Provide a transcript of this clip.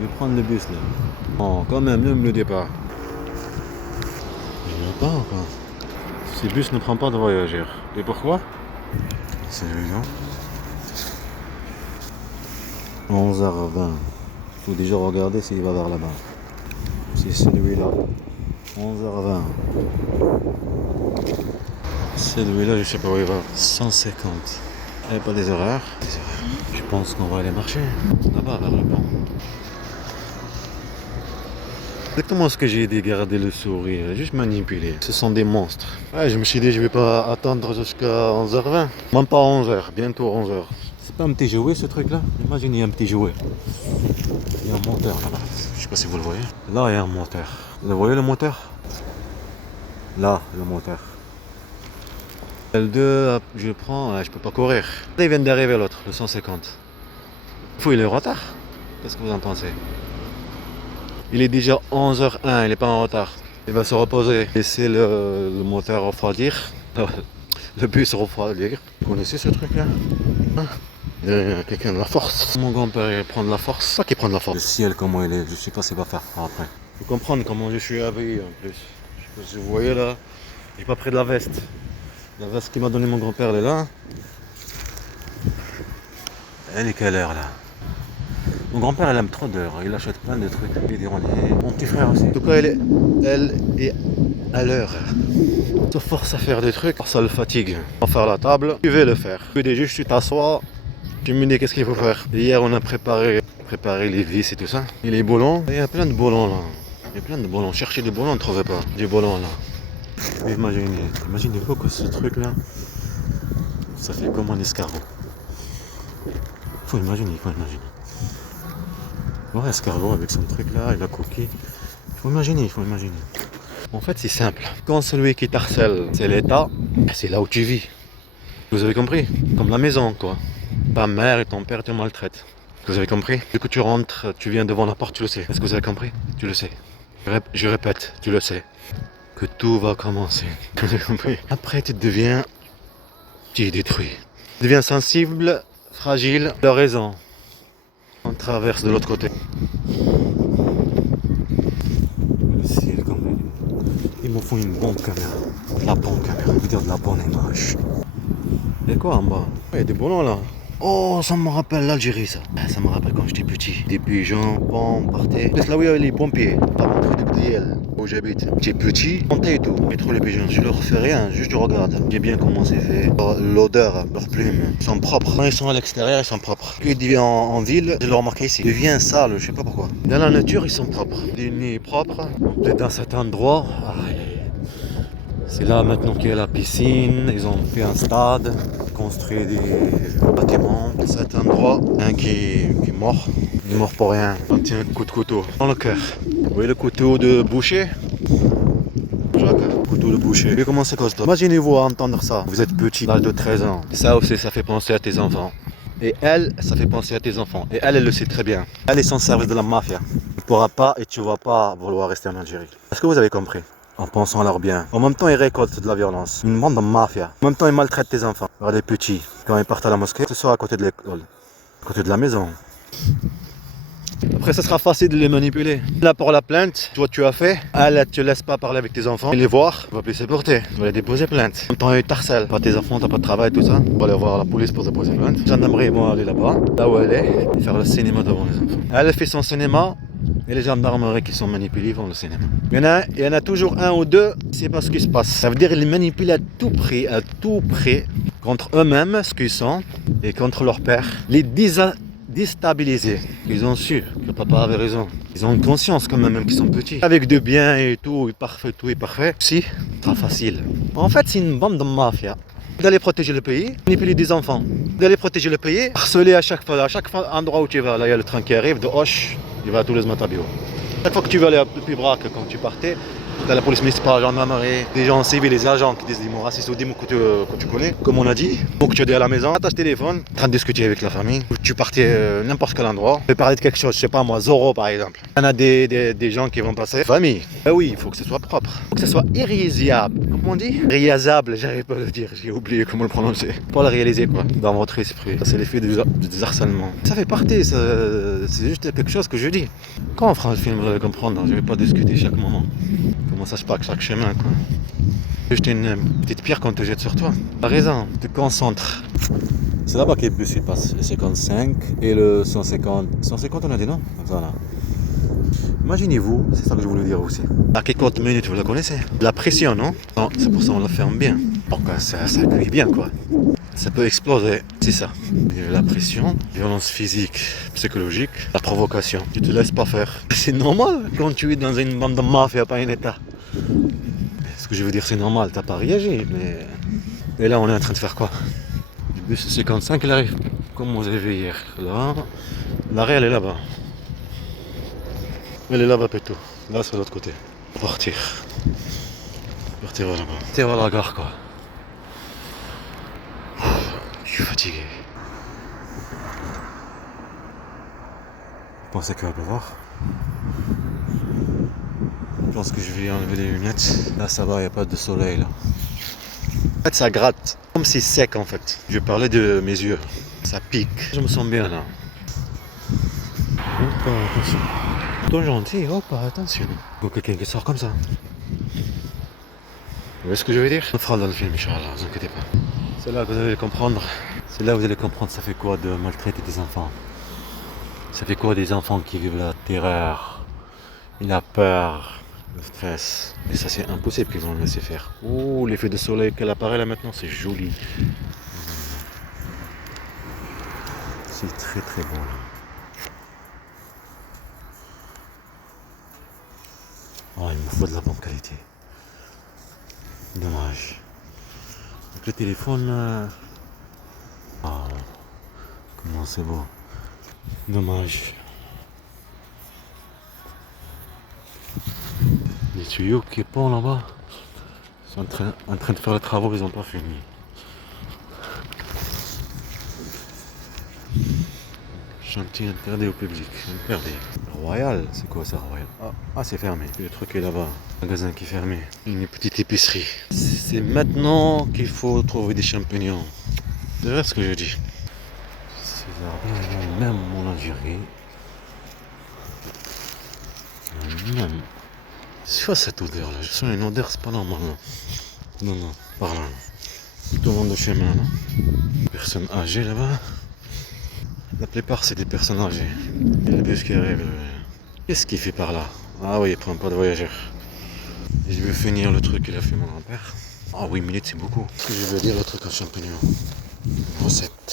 Je vais prendre le bus là. Oh, quand même, ne me le dis pas. Je ne pas encore. Ce bus ne prend pas de voyageurs. Et pourquoi? C'est évident. 11h20. Il faut déjà regarder s'il va vers là-bas. C'est celui-là. 11h20. Celui-là, je sais pas où il va. 150. Il n'y a pas des horaires. Je pense qu'on va aller marcher. Là-bas, vers le pont. Exactement ce que j'ai dit, garder le sourire, juste manipuler. Ce sont des monstres. Ouais, je me suis dit, je vais pas attendre jusqu'à 11h20. Même pas 11h, bientôt 11h. C'est pas un petit jouet ce truc là? Imaginez un petit jouet. Il y a un moteur là-bas. Je sais pas si vous le voyez. Là, il y a un moteur. Vous voyez le moteur? Là, le moteur. L2, je prends, je peux pas courir. Là, ils viennent d'arriver l'autre, le 150. Il est en retard. Qu'est-ce que vous en pensez? Il est déjà 11h01, il n'est pas en retard. Il va se reposer, laisser le moteur refroidir, le bus refroidir. Vous connaissez ce truc-là? Hein? Quelqu'un de la force. Mon grand-père il prend de la force. Pas qu'il prend de la force. Le ciel, comment il est, je sais pas s'il va faire après. Il faut comprendre comment je suis habillé en plus. Je sais pas si vous voyez là, j'ai pas pris de la veste. La veste qu'il m'a donné mon grand-père, elle est là. Elle est quelle heure là? Mon grand-père, il aime trop d'heures, il achète plein de trucs. Il dit, mon petit frère aussi. En tout cas, elle est à l'heure. Se force à faire des trucs, ça le fatigue. On va faire la table, tu veux le faire. Tu veux juste, tu t'assois, tu me dis qu'est-ce qu'il faut faire. Hier, on a préparé les vis et tout ça. Et les boulons, il y a plein de boulons là. Il y a plein de boulons. Cherchez des boulons, on ne trouvait pas. Des boulons là. Imaginez-vous que ce truc là, ça fait comme un escargot. Faut imaginer. Ouais, escargot avec son truc là et la coquille. Il faut imaginer. En fait, c'est simple. Quand celui qui t'harcèle, c'est l'État, c'est là où tu vis. Vous avez compris? Comme la maison, quoi. Ta mère et ton père te maltraitent. Vous avez compris? Dès que tu rentres, tu viens devant la porte, tu le sais. Est-ce que vous avez compris? Tu le sais. Je répète, tu le sais. Que tout va commencer. Vous avez compris? Après, tu es détruit. Tu deviens sensible, fragile, de raison. On traverse de l'autre côté. Le ciel comme même. Ils me font une bonne caméra. La bonne caméra. Je veux dire de la bonne image. Il y a quoi en bas? Il y a des boulons là. Oh, ça me rappelle l'Algérie ça. Ça me rappelle quand j'étais petit. Des pigeons, on partait. C'est là où il y avait les pompiers. Pas mon truc de Gliel, où j'habite. J'étais petit, on montait et tout. Mais trop les pigeons. Je leur fais rien, juste je regarde. J'ai bien comment c'est fait. L'odeur, leurs plumes, ils sont propres. Quand ils sont à l'extérieur, ils sont propres. Puis ils deviennent en ville, je l'ai remarqué ici. Ils deviennent sales, je sais pas pourquoi. Dans la nature, ils sont propres. Des nids propres. Peut-être dans cet endroit. C'est là maintenant qu'il y a la piscine, ils ont fait un stade, construit des bâtiments. Cet endroit, un qui est mort, il est mort pour rien. On tient un coup de couteau dans le cœur. Vous voyez le couteau de boucher? Couteau de boucher. Vous voyez comment c'est costaud? Imaginez-vous à entendre ça. Vous êtes petit, l'âge de 13 ans. Ça aussi, ça fait penser à tes enfants. Et elle, ça fait penser à tes enfants. Et elle le sait très bien. Elle est sans service de la mafia. Tu ne pourras pas et tu ne vas pas vouloir rester en Algérie. Est-ce que vous avez compris? En pensant à leur bien. En même temps, ils récoltent de la violence. Une bande de mafia. En même temps, ils maltraitent tes enfants. Alors, les petits, quand ils partent à la mosquée, ce soit à côté de l'école, à côté de la maison. Après, ça sera facile de les manipuler. Là, pour la plainte, toi, tu as fait. Elle ne te laisse pas parler avec tes enfants. Et les voir, tu vas plus se porter. Tu vas les déposer plainte. En même temps, ils t'harcèlent. Pas tes enfants, t'as pas de travail, tout ça. Tu vas aller voir la police pour déposer plainte. La gendarmerie vont aller là-bas, là où elle est, et faire le cinéma devant les enfants. Elle fait son cinéma. Et les gendarmeries qui sont manipulés vont au cinéma. Il y en a toujours un ou deux, c'est pas ce qui se passe. Ça veut dire qu'ils manipulent à tout prix, contre eux-mêmes, ce qu'ils sont, et contre leur père. Les déstabiliser. Ils ont su que papa avait raison. Ils ont une conscience quand même qu'ils sont petits. Avec de bien et tout est parfait. Si, très facile. En fait, c'est une bande de mafia. D'aller protéger le pays, manipuler des enfants. D'aller protéger le pays, harceler à chaque endroit où tu vas. Là, il y a le train qui arrive de Hoche. Il va à Toulouse Matabio. Chaque fois que tu veux aller à Puy-Brac, quand tu partais, T'as la police municipale, la gendarmerie, des gens civils, les agents qui disent des mots racistes ou des mots que tu connais. Comme on a dit, donc tu es à la maison, t'as ton téléphone, en train de discuter avec la famille. Tu partais n'importe quel endroit, tu peux parler de quelque chose, je sais pas moi, Zorro par exemple. Il y en a des gens qui vont passer. Famille. Eh oui, il faut que ce soit propre. Il faut que ce soit irréalisable. Comment on dit? Réalisable, j'arrive pas à le dire, j'ai oublié comment le prononcer. Pas le réaliser quoi, dans votre esprit. Ça c'est l'effet du harcèlement. Ça fait partie, c'est juste quelque chose que je dis. Quand on fera un film, vous allez comprendre, je vais pas discuter chaque moment. Comment ça se passe chaque chemin quoi. Jeter une petite pierre quand tu jettes sur toi. T'as raison, tu te concentres. C'est là-bas que le bus il passe, le 55 et le 150. 150 on a dit non? Voilà. Imaginez-vous, c'est ça que je voulais dire aussi. À quelques minutes, vous la connaissez? La pression, non? Non, c'est pour ça qu'on la ferme bien. Donc ça cuit bien quoi. Ça peut exploser, c'est ça. La pression, violence physique, psychologique, la provocation. Tu te laisses pas faire. C'est normal quand tu es dans une bande de mafia, pas un état. Ce que je veux dire, c'est normal, t'as pas réagi, mais... Et là, on est en train de faire quoi? Le bus 55, il arrive. Comme vous avez vu hier. Là, l'arrêt, elle est là-bas. Elle est là-bas plutôt. Là, c'est de l'autre côté. Partir. Partir là-bas. Partir vers la gare, quoi. Je suis fatigué. Vous pensez qu'il va pleuvoir? Je pense que je vais enlever les lunettes. Là, ça va, il n'y a pas de soleil, là. En fait, ça gratte. Comme c'est sec, en fait. Je parlais de mes yeux. Ça pique. Je me sens bien, là. Oh, attention. Ton gentil, oh, attention. Il y a quelqu'un qui sort comme ça. Vous voyez ce que je veux dire? On fera dans le film, Inch'Allah, ne vous inquiétez pas. C'est là que vous allez comprendre. C'est là que vous allez comprendre ça fait quoi de maltraiter des enfants. Ça fait quoi des enfants qui vivent la terreur, la peur, le stress. Et ça c'est impossible qu'ils vont le laisser faire. Oh, l'effet de soleil qu'elle apparaît là maintenant, c'est joli. C'est très très beau là. Oh, il me faut de la bonne qualité. Dommage. Avec le téléphone... Oh, comment c'est beau. Dommage. Les tuyaux qui pondent là-bas sont en train de faire les travaux, ils n'ont pas fini. Chantier interdit au public, interdit. Royal, c'est quoi ça, Royal? Ah, c'est fermé. Le truc est là-bas. Magasin qui est fermé. Une petite épicerie. C'est maintenant qu'il faut trouver des champignons. C'est vrai ce que je dis. Ces arbres, même en Algérie. Même. C'est quoi cette odeur là? Je sens une odeur, c'est pas normal. Non, par là. Tout le monde de chemin là. Personnes âgées là-bas. La plupart c'est des personnes âgées. Et le bus qui arrive. Qu'est-ce qu'il fait par là? Ah oui, il prend pas de voyageurs. Et je vais finir le truc qu'il a fait mon grand-père. Ah 8 minutes c'est beaucoup. Ce que je veux dire le truc en champignons. Recette.